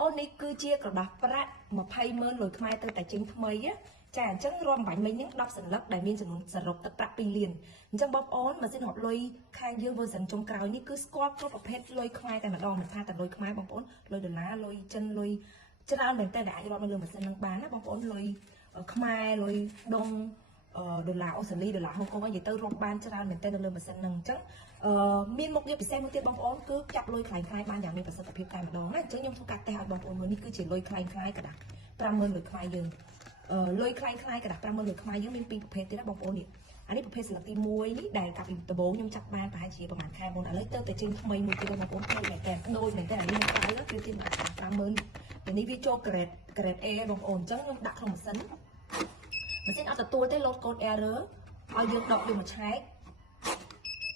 អូននេះគឺជាក្រដាស់ប្រាក់200000លុយខ្មែរទៅតែចេញថ្មីចាអញ្ចឹងរួមបាញ់មិញហ្នឹង10សន្លឹកដែលមានចំនួនសរុបទឹកប្រាក់2លានអញ្ចឹងបងប្អូនម៉ាស៊ីនរាប់លុយខាងយើង version ចុងក្រោយនេះគឺស្គាល់គ្រប់ប្រភេទលុយខ្មែរតែម្ដងមិនថាតែលុយខ្មែរបងប្អូនលុយដុល្លារលុយចិនលុយច្រើនមែនតើអាចរាប់នៅលើម៉ាស៊ីនហ្នឹងបានណាបងប្អូនលុយខ្មែរលុយដុំដុល្លារអូស្ត្រាលីដុល្លារហុងកុងនិយាយទៅរាប់បានច្រើនមែនតើនៅលើម៉ាស៊ីនហ្នឹងអញ្ចឹងមានមុខងារពិសេសមួយទៀតបងប្អូនគឺចាប់លុយខ្លាំងៗបានយ៉ាងមានប្រសិទ្ធភាពតែម្ដងណាអញ្ចឹងខ្ញុំធ្វើការតេស្តឲ្យបងប្អូនមើលនេះគឺជាលុយខ្លាំងៗកដាស់50000លុយខ្មែរយើងលុយខ្លាំងៗកដាស់50000លុយខ្មែរយើងមានពីរប្រភេទទៀតណាបងប្អូននេះអានេះប្រភេទស្លឹកទី1នេះដែលកាប់ពីដំបូងខ្ញុំចាប់បានប្រហែលជាប្រហែលខែមុនឥឡូវទៅតែចេញថ្មីមួយទៀតបងប្អូនដូចមែនតើដូចមែនតើអានេះខ្ញុំទៅគឺជា50000តែនេះវាចូល grade A បងប្អូនអញ្ចឹងខ្ញុំដាក់ក្នុងម៉ាស៊ីនអត់ទទួលទេ load code error ឲ្យយើងដកយកមកឆែក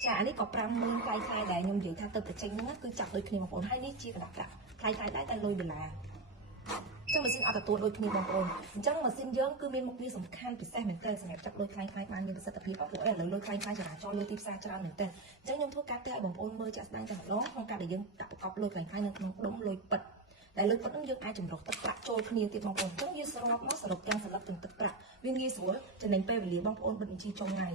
ចាអានេះក៏50000ថ្លៃដែលខ្ញុំនិយាយថាទៅតែចេញហ្នឹងគឺចាប់ដូចគ្នាបងប្អូនហើយនេះជាកណ្ដាប់ប្រាក់ថ្លៃដែរតែលុយដុល្លារអញ្ចឹងម៉ាស៊ីនអត់ទទួលដូចគ្នាបងប្អូនអញ្ចឹងម៉ាស៊ីនយើងគឺមានមុខងារសំខាន់ពិសេសមែនតើសម្រាប់ចាប់លុយខ្លាំងៗបានមានប្រសិទ្ធភាពព្រោះឥឡូវលុយខ្លាំងៗចរាចរណ៍លើទីផ្សារច្រើនមែនតើអញ្ចឹងខ្ញុំធ្វើការទិញឲ្យបងប្អូនមើលចាក់ស្ដែងតែម្ដងក្នុងការដែលយើងដាក់ប្រកបលុយខ្លាំងៗនៅក្នុងដុំលុយពិតតែលុយពិតហ្នឹងយើងអាចចម្រុះទឹកប្រាក់ចូលគ្នាទៀតបងប្អូនអញ្ចឹងយើងសរុបមកសរុបទាំងសន្លឹកទាំងទឹកប្រាក់វាងាយស្រួលចំណេញពេលវេលាបងប្អូនបិទបញ្ជីចុងថ្ងៃ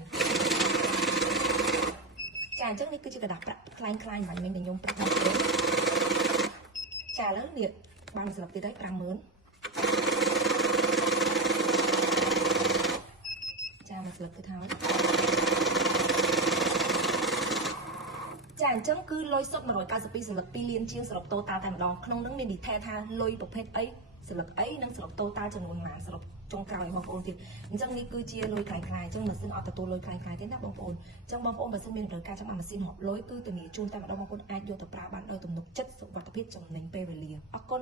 ចាអញ្ចឹងនេះគឺជាกระดาษប្រាក់ខ្លាំងៗបាញ់មិញដែលខ្ញុំប្រាប់បងប្អូនចាឥឡូវនេះបានសរុបទៀតហើយ50000ចាមកស្លឹកទៀតហើយចាអញ្ចឹងគឺលុយសុទ្ធ192សន្លឹក2លានជាងសរុបតូតាល់តែម្ដងក្នុងនោះមាន detail ថាលុយប្រភេទអីសន្លឹកអីនិងសរុបតូតាល់ចំនួនប៉ុន្មានសរុបចុងក្រោយបងប្អូនទៀតអញ្ចឹងនេះគឺជាលុយខ្លាំងៗអញ្ចឹងម៉ាស៊ីនអត់ទទួលលុយខ្លាំងៗទេណាបងប្អូនអញ្ចឹងបងប្អូនបើសិនមានតម្រូវការចាំម៉ាស៊ីនរាប់លុយគឺធានាជូនតែម្ដងបងប្អូនអាចយកទៅប្រើបានដោយទំនុកចិត្តសុវត្ថិភាពចំណេញពេលវេលាអរគុណ